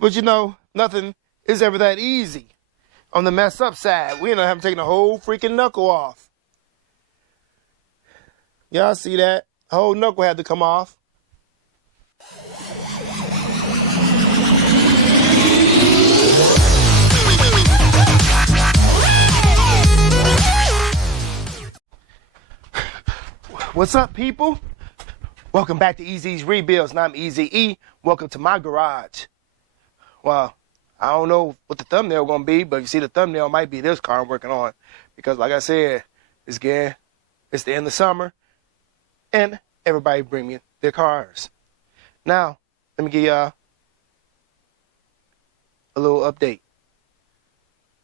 But you know, nothing is ever that easy. On the mess up side, we ended up having to take the whole freaking knuckle off. Y'all see that? The whole knuckle had to come off. What's up, people? Welcome back to Easy's Rebuilds, and I'm Easy E. Welcome to my garage. Well, I don't know what the thumbnail gonna be, but you see the thumbnail might be this car I'm working on. Because like I said, it's the end of summer, and everybody bring me their cars. Now, let me give y'all a little update.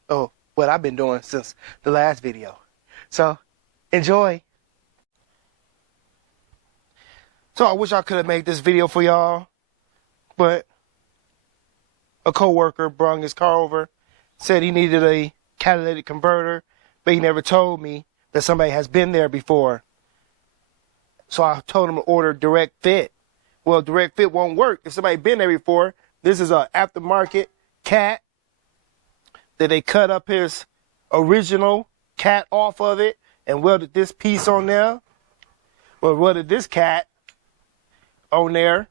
Oh, what I've been doing since the last video. So, enjoy. So I wish I could have made this video for y'all, but a coworker brought his car over, said he needed a catalytic converter, but he never told me that somebody has been there before. So I told him to order direct fit. Well, direct fit won't work if somebody been there before. This is a aftermarket cat that they cut up his original cat off of it and welded this piece on there. Well, welded this cat on there.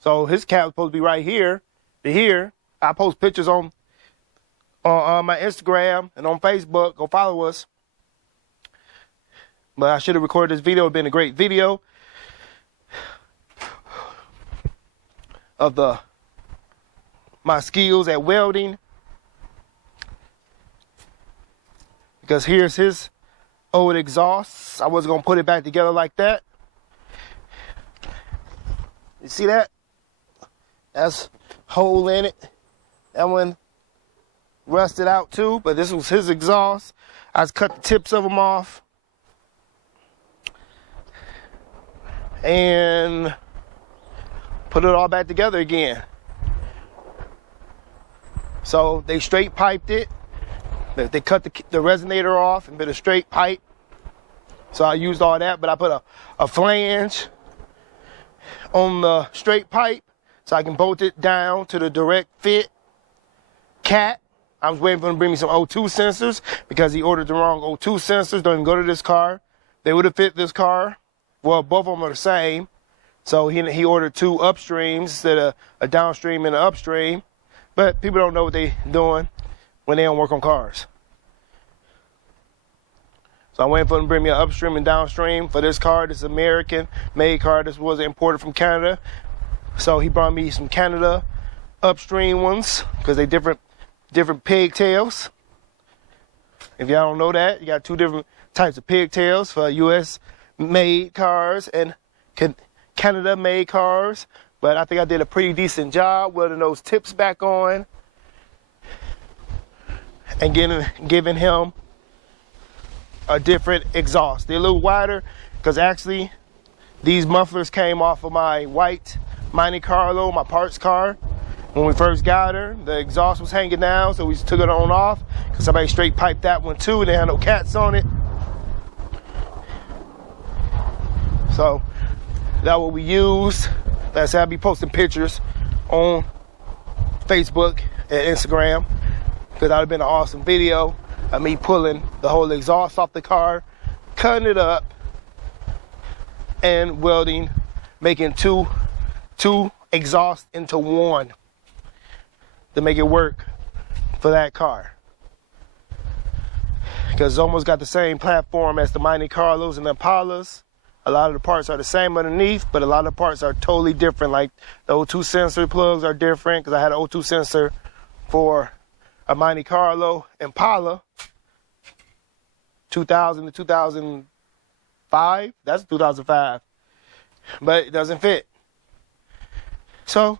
So his cat was supposed to be right here to here. I post pictures on my Instagram and on Facebook. Go follow us. But I should have recorded this video. It would have been a great video of my skills at welding. Because here's his old exhaust. I wasn't going to put it back together like that. You see that? That's a hole in it. That one rusted out too, but this was his exhaust. I just cut the tips of them off and put it all back together again. So they straight piped it. They cut the resonator off and put a straight pipe. So I used all that, but I put a flange on the straight pipe so I can bolt it down to the direct fit cat. I was waiting for him to bring me some O2 sensors because he ordered the wrong O2 sensors. Don't even go to this car. They would have fit this car. Well, both of them are the same. So he ordered two upstreams instead of a downstream and an upstream. But people don't know what they're doing when they don't work on cars. So I'm waiting for them to bring me an upstream and downstream for this car. This is an American-made car. This was imported from Canada. So he brought me some Canada upstream ones because they different pigtails. If y'all don't know that, you got two different types of pigtails for U.S.-made cars and Canada-made cars. But I think I did a pretty decent job welding those tips back on and giving him a different exhaust. They're a little wider because actually these mufflers came off of my white Monte Carlo, my parts car. When we first got her, the exhaust was hanging down, so we just took it on off because somebody straight piped that one too. They had no cats on it. So that's what we used. Like I said, I'll be posting pictures on Facebook and Instagram because that would have been an awesome video of me pulling the whole exhaust off the car, cutting it up, and welding, making two exhausts into one to make it work for that car. Because it's almost got the same platform as the Monte Carlos and the Impalas. A lot of the parts are the same underneath, but a lot of the parts are totally different. Like the O2 sensor plugs are different because I had an O2 sensor for a Monte Carlo Impala 2000 to 2005. That's 2005. But it doesn't fit. So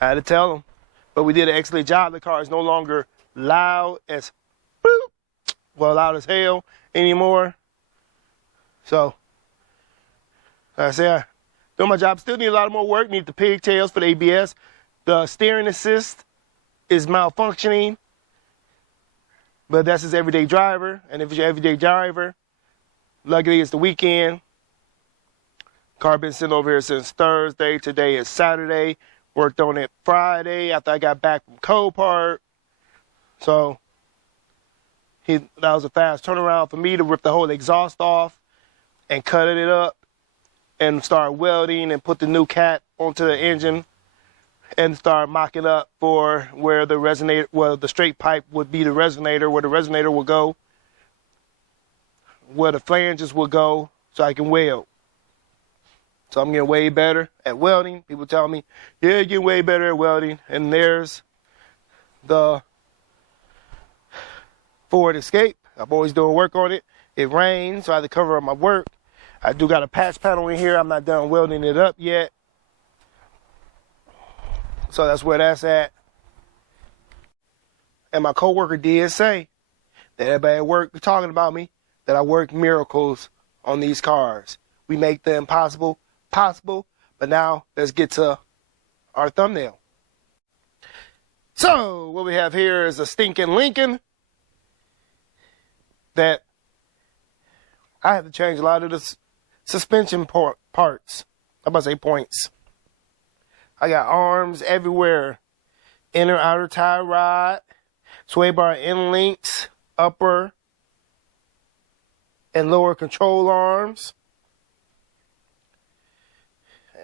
I had to tell them. But we did an excellent job. The car is no longer loud as loud as hell anymore. So like I said, doing my job. Still need a lot more work. Need the pigtails for the ABS. The steering assist is malfunctioning. But that's his everyday driver. And if it's your everyday driver, luckily it's the weekend. Car been sitting over here since Thursday. Today is Saturday. Worked on it Friday after I got back from Copart. So that was a fast turnaround for me to rip the whole exhaust off and cut it up and start welding and put the new cat onto the engine and start mocking up for where the resonator, well, the straight pipe would be the resonator, where the resonator will go, where the flanges will go, so I can weld. So I'm getting way better at welding. People tell me, yeah, you're getting way better at welding. And there's the Ford Escape. I'm always doing work on it. It rains, so I have to cover up my work. I do got a patch panel in here. I'm not done welding it up yet. So that's where that's at. And my coworker did say that everybody at work talking about me, that I work miracles on these cars. We make the impossible possible. But now let's get to our thumbnail. So what we have here is a stinking Lincoln that I have to change a lot of the suspension parts. I'm about to say points. I got arms everywhere. Inner, outer tie rod, sway bar end links, upper and lower control arms.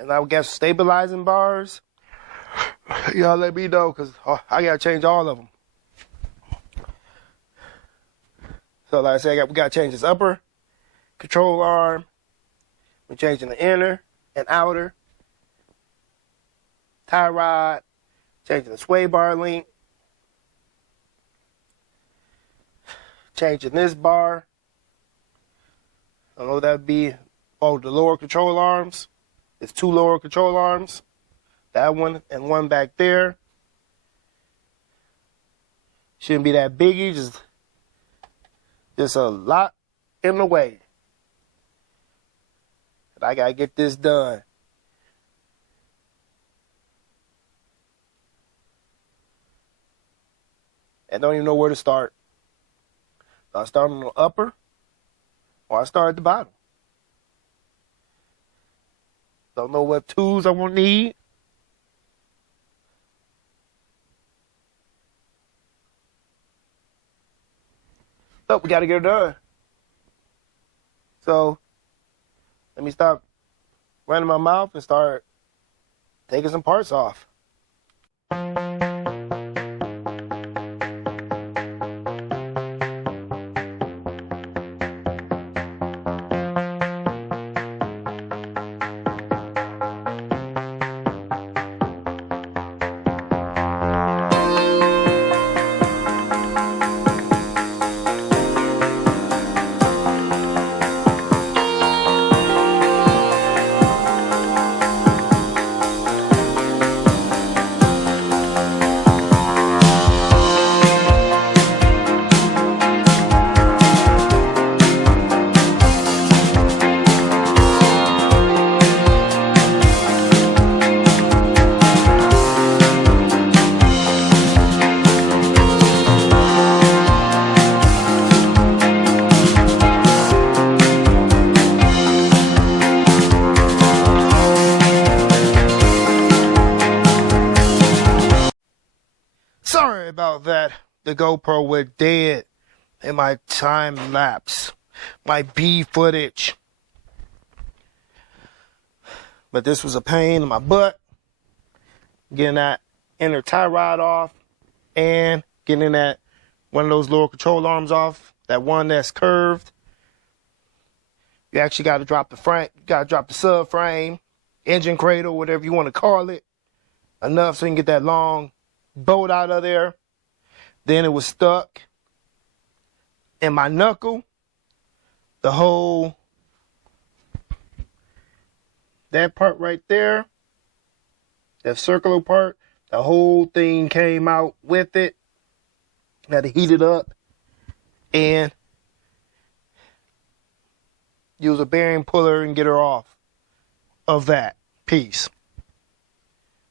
And I guess stabilizing bars. Y'all let me know, because I got to change all of them. So like I said, we got to change this upper control arm. We're changing the inner and outer tie rod. Changing the sway bar link. Changing this bar. I don't know what that would be. Oh, the lower control arms. It's 2 lower control arms. That one and one back there. Shouldn't be that biggie. Just a lot in the way. But I gotta get this done. And don't even know where to start. Do I start on the upper or I start at the bottom? Don't know what tools I will need. But we got to get it done. So let me stop running my mouth and start taking some parts off. Sorry about that. The GoPro went dead in my time lapse, my B footage. But this was a pain in my butt. Getting that inner tie rod off and getting that one of those lower control arms off, that one that's curved. You actually got to drop the frame, you got to drop the subframe, engine cradle, whatever you want to call it, enough so you can get that long bolt out of there. Then it was stuck in my knuckle. The whole, that part right there, that circular part, the whole thing came out with it. Had to heat it up and use a bearing puller and get her off of that piece.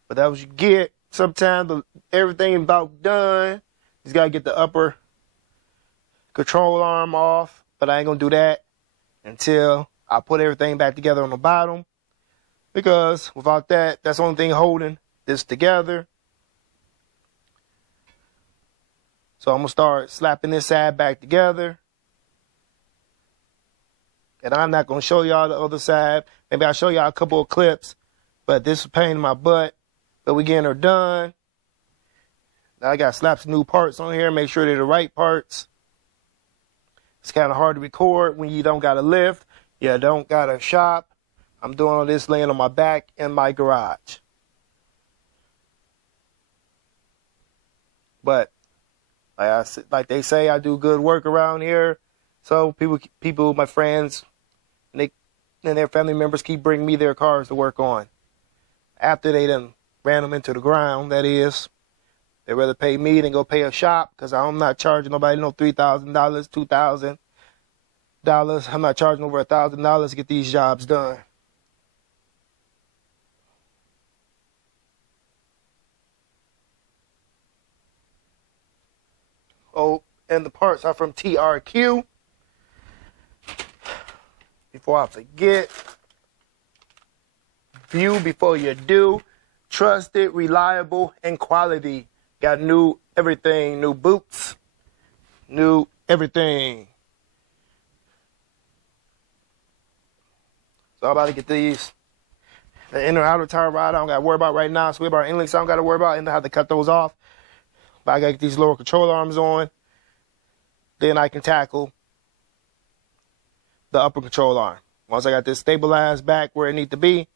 But that was you get. Sometimes everything about done. Just gotta get the upper control arm off, but I ain't gonna do that until I put everything back together on the bottom because without that, that's the only thing holding this together. So I'm going to start slapping this side back together. And I'm not going to show y'all the other side. Maybe I'll show y'all a couple of clips. But this is a pain in my butt. But we're getting her done. Now I got to slap some new parts on here. Make sure they're the right parts. It's kind of hard to record when you don't got a lift. You don't got a shop. I'm doing all this laying on my back in my garage. But like they say, I do good work around here. So people, my friends, and their family members keep bringing me their cars to work on. After they done ran them into the ground, that is. They'd rather pay me than go pay a shop, because I'm not charging nobody no $3,000, $2,000. I'm not charging over $1,000 to get these jobs done. Oh, and the parts are from TRQ. Before I forget, view before you do. Trusted, reliable, and quality. Got new everything, new boots, new everything. So I'm about to get these. The inner outer tire rod I don't got to worry about right now. So we have our inlets I don't got to worry about, and I have to cut those off. But I got to get these lower control arms on. Then I can tackle the upper control arm. Once I got this stabilized back where it needs to be,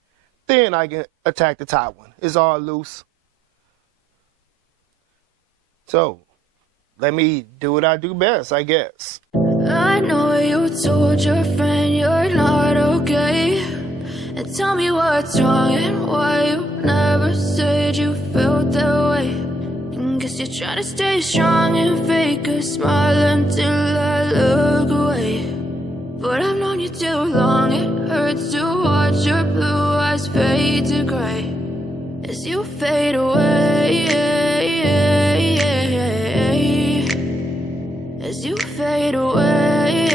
then I can attack the top one. It's all loose. So, let me do what I do best, I guess. I know you told your friend you're not okay. And tell me what's wrong and why you never said you felt that way. And guess you're trying to stay strong and fake a smile until I look away. But I've known you too long, it hurts to watch your blue eyes fade to gray as you fade away, as you fade away.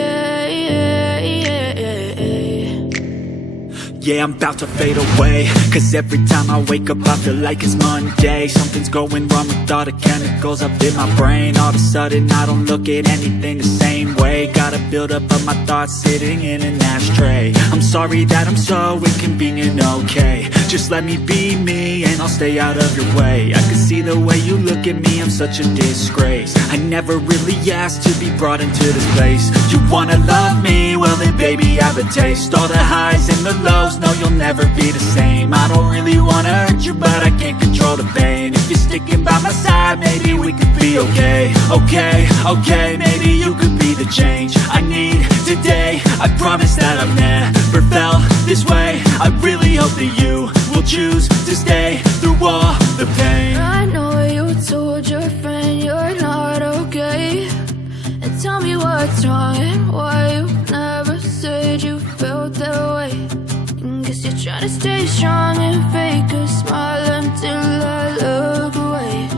Yeah, I'm about to fade away, cause every time I wake up I feel like it's Monday. Something's going wrong with all the chemicals up in my brain. All of a sudden I don't look at anything the same way. Gotta build up of my thoughts sitting in an ashtray. I'm sorry that I'm so inconvenient, okay. Just let me be me and I'll stay out of your way. I can see the way you look at me, I'm such a disgrace. I never really asked to be brought into this place. You wanna love me? Well then baby I have a taste. All the highs and the lows, no you'll never be the same. I don't really wanna hurt you but I can't control the pain. If you're sticking by my side maybe we could be okay. Okay, maybe you could be the change I need today. I promise that I've never felt this way. I really hope that you will choose to stay through all the pain. I know you told your friend you're not okay. And tell me what's wrong and why you never said you felt that way. And guess you're trying to stay strong and fake a smile until I look away.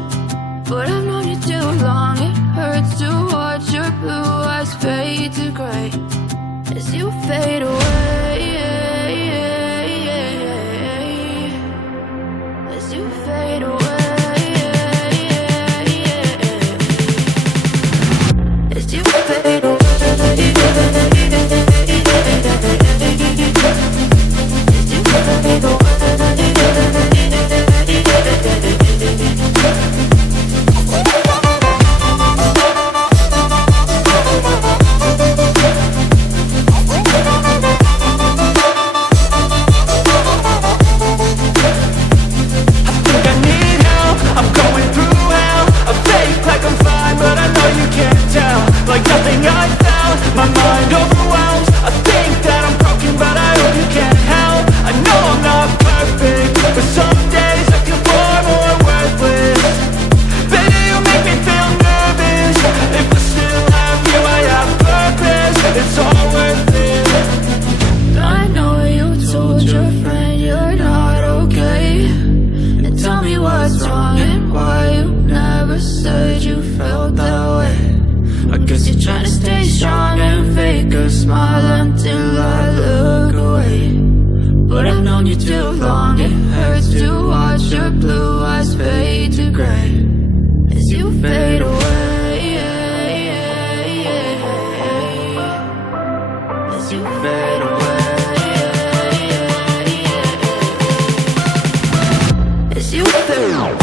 But I've known you too long, it hurts to watch your blue eyes fade to gray as you fade away, as you fade away, as you fade away, as you fade away. Like nothing I found, my mind overwhelms. I think that I'm broken, but I hope you can't help. I know I'm not perfect, but some days I feel far more worthless. Baby, you make me feel nervous. If I still have you, I have purpose. It's all worth it. I know you told your friend you're not okay. And tell me what's wrong and why you never said you felt that way. I guess you're trying to stay strong and fake a smile until I look away. But I've known you too long. your blue eyes fade to gray as you fade away, as you fade away, as you fade away.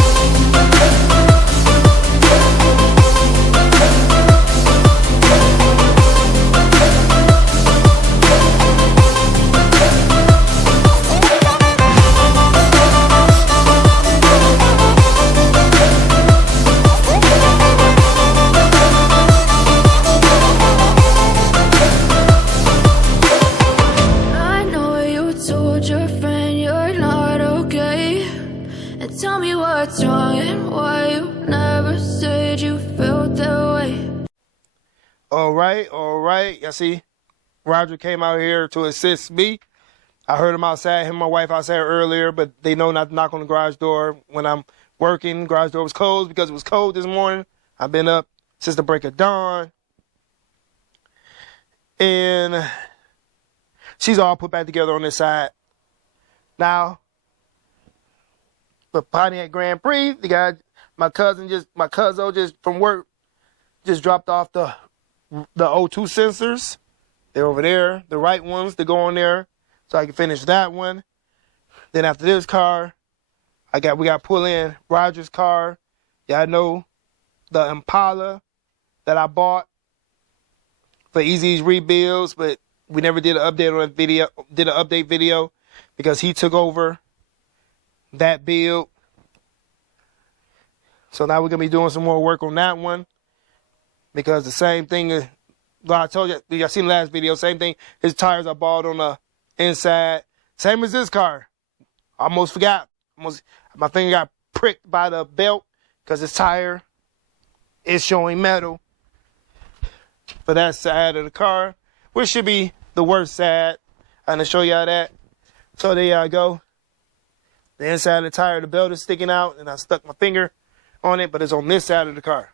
Tell me what's wrong and why you never said you felt that way. All right. Y'all see, Roger came out here to assist me. I heard him outside, him and my wife outside earlier, but they know not to knock on the garage door when I'm working. The garage door was closed because it was cold this morning. I've been up since the break of dawn. And she's all put back together on this side. Now, the Pontiac Grand Prix, the guy, my cousin just from work just dropped off the O2 sensors. They're over there, the right ones to go on there, so I can finish that one. Then after this car, we got to pull in Roger's car. Y'all know the Impala that I bought for Easy's rebuilds, but we never did an update on that video. Did an update video because he took over that build. So now we're gonna be doing some more work on that one because the same thing well, I told you, y'all seen the last video, same thing. His tires I bought on the inside, same as this car. Almost forgot. My finger got pricked by the belt because his tire is showing metal for that side of the car, which should be the worst side. I'm gonna show y'all that. So there y'all go. The inside of the tire, the belt is sticking out, and I stuck my finger on it, but it's on this side of the car.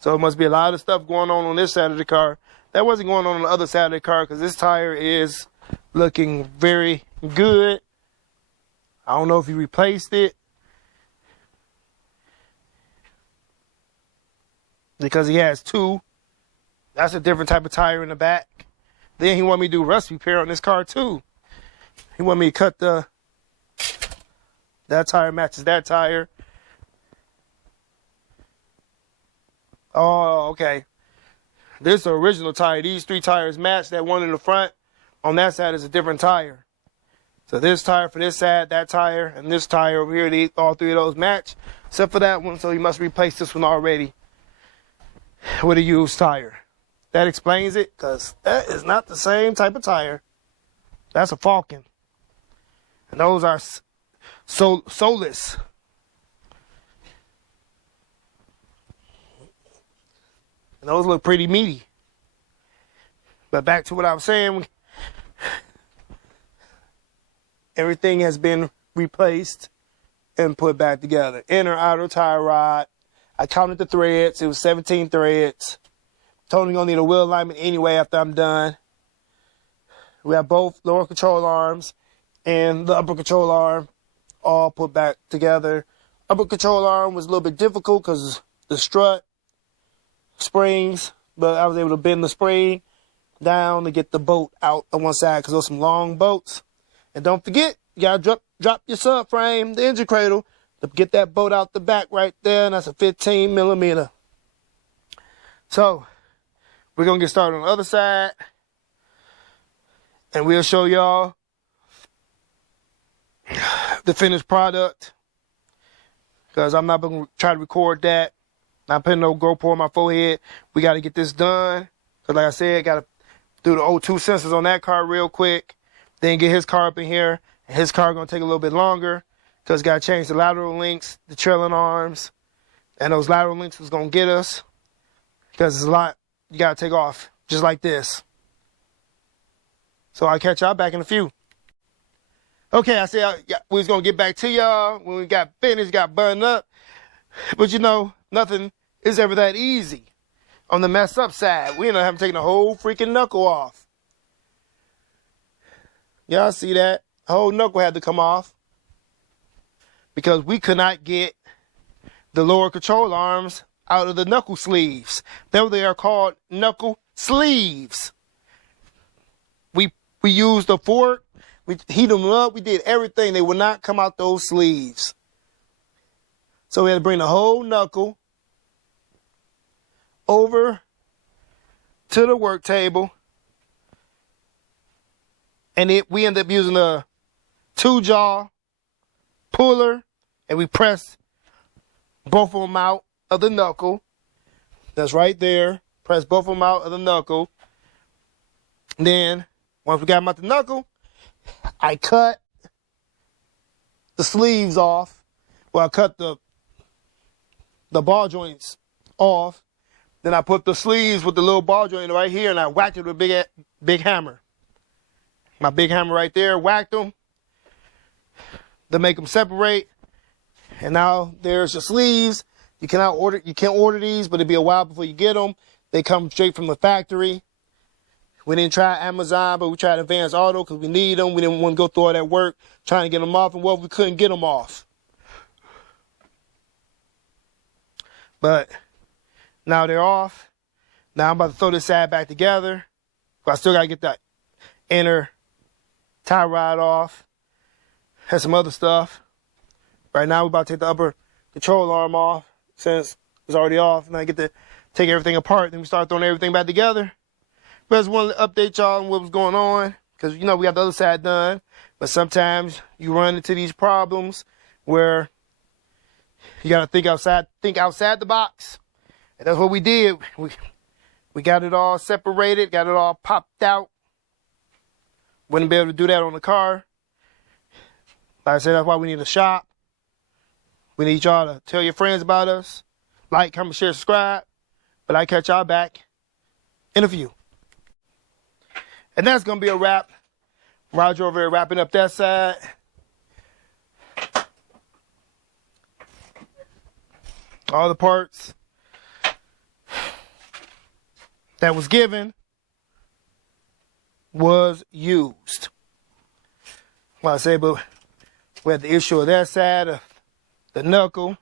So it must be a lot of stuff going on this side of the car. That wasn't going on the other side of the car because this tire is looking very good. I don't know if he replaced it because he has two. That's a different type of tire in the back. Then he wanted me to do rust repair on this car too. He wanted me to cut that tire matches that tire. Oh, okay. This is the original tire. These three tires match. That one in the front on that side is a different tire. So this tire for this side, that tire, and this tire over here, all three of those match, except for that one. So he must replace this one already with a used tire. That explains it, because that is not the same type of tire. That's a Falcon. And those are soulless. And those look pretty meaty. But back to what I was saying, everything has been replaced and put back together. Inner, outer tire rod. I counted the threads. It was 17 threads. Totally gonna need a wheel alignment anyway after I'm done. We have both lower control arms and the upper control arm all put back together. Upper control arm was a little bit difficult because the strut springs, but I was able to bend the spring down to get the bolt out on one side because those are some long bolts. And don't forget, you gotta drop your subframe, the engine cradle, to get that bolt out the back right there, and that's a 15 millimeter. So we're gonna get started on the other side, and we'll show y'all the finished product, because I'm not gonna try to record that. Not putting no GoPro on my forehead. We got to get this done. Because like I said, got to do the O2 sensors on that car real quick. Then get his car up in here. And his car going to take a little bit longer. Because got to change the lateral links, the trailing arms. And those lateral links was going to get us. Because there's a lot you got to take off. Just like this. So I'll catch y'all back in a few. Okay, I said we was going to get back to y'all when we got finished, got buttoned up. But you know, nothing is ever that easy. On the mess up side, we ended up having taken the whole freaking knuckle off. Y'all see that? The whole knuckle had to come off. because we could not get the lower control arms out of the knuckle sleeves. They are called knuckle sleeves. We used the fork, we heat them up, we did everything. They would not come out those sleeves. So we had to bring the whole knuckle over to the work table. And we ended up using a 2-jaw puller, and we pressed both of them out of the knuckle. That's right there. Press both of them out of the knuckle. Then, once we got them out the knuckle, I cut the sleeves off. Well, I cut the ball joints off. Then I put the sleeves with the little ball joint right here, and I whacked it with a big hammer. My big hammer right there, whacked them to make them separate. And now there's your sleeves. You can't order these, but it'll be a while before you get them. They come straight from the factory. We didn't try Amazon, but we tried Advanced Auto because we need them. We didn't want to go through all that work trying to get them off, and well, we couldn't get them off. But now they're off. Now I'm about to throw this side back together. But I still got to get that inner tie rod off. Has some other stuff. Right now we're about to take the upper control arm off since it's already off. And I get to take everything apart. Then we start throwing everything back together. But I just wanted to update y'all on what was going on. Because, you know, we got the other side done. But sometimes you run into these problems where you got to think outside the box. And that's what we did. We got it all separated, got it all popped out. Wouldn't be able to do that on the car. Like I said, that's why we need a shop. We need y'all to tell your friends about us. Like, comment, share, subscribe. But I catch y'all back in a few. And that's going to be a wrap. Roger over here wrapping up that side. All the parts that was given was used. Like I say, but we had the issue of that side of the knuckle.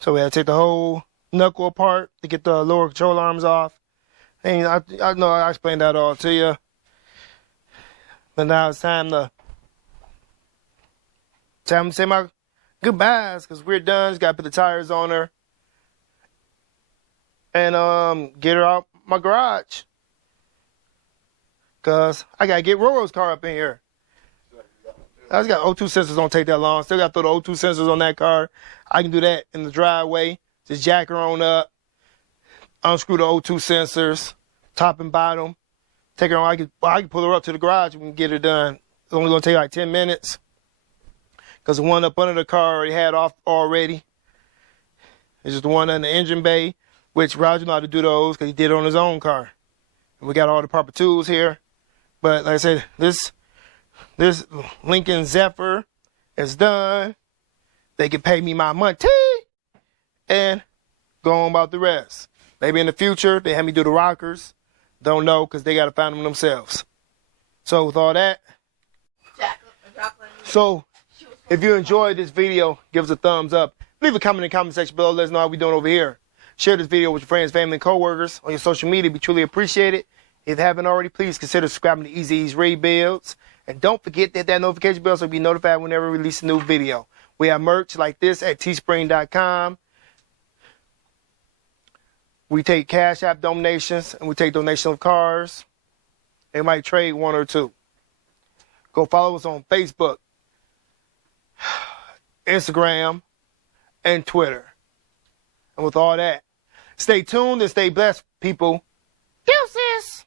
So we had to take the whole knuckle apart to get the lower control arms off. And I know I explained that all to you. But now it's time to say my goodbyes because we're done. Just got to put the tires on her and get her out my garage because I got to get Roro's car up in here. I just got O2 sensors, don't take that long. Still got to throw the O2 sensors on that car. I can do that in the driveway. Just jack her on up, unscrew the O2 sensors, top and bottom. Take her on. I can pull her up to the garage and we can get her done. It's only going to take like 10 minutes. Because the one up under the car already had off already. It's just the one in the engine bay, which Roger know how to do those because he did it on his own car. And we got all the proper tools here. But like I said, this Lincoln Zephyr is done. They can pay me my money and go on about the rest. Maybe in the future, they have me do the rockers. Don't know because they got to find them themselves. So with all that. So if you enjoyed this video, give us a thumbs up. Leave a comment in the comment section below. Let us know how we doing over here. Share this video with your friends, family, and coworkers on your social media. We truly appreciate it. If you haven't already, please consider subscribing to Easy Ease Rebuilds. And don't forget to hit that notification bell so you'll be notified whenever we release a new video. We have merch like this at teespring.com. We take Cash App donations and we take donations of cars. They might trade one or two. Go follow us on Facebook, Instagram, and Twitter. And with all that, stay tuned and stay blessed, people. Deuces!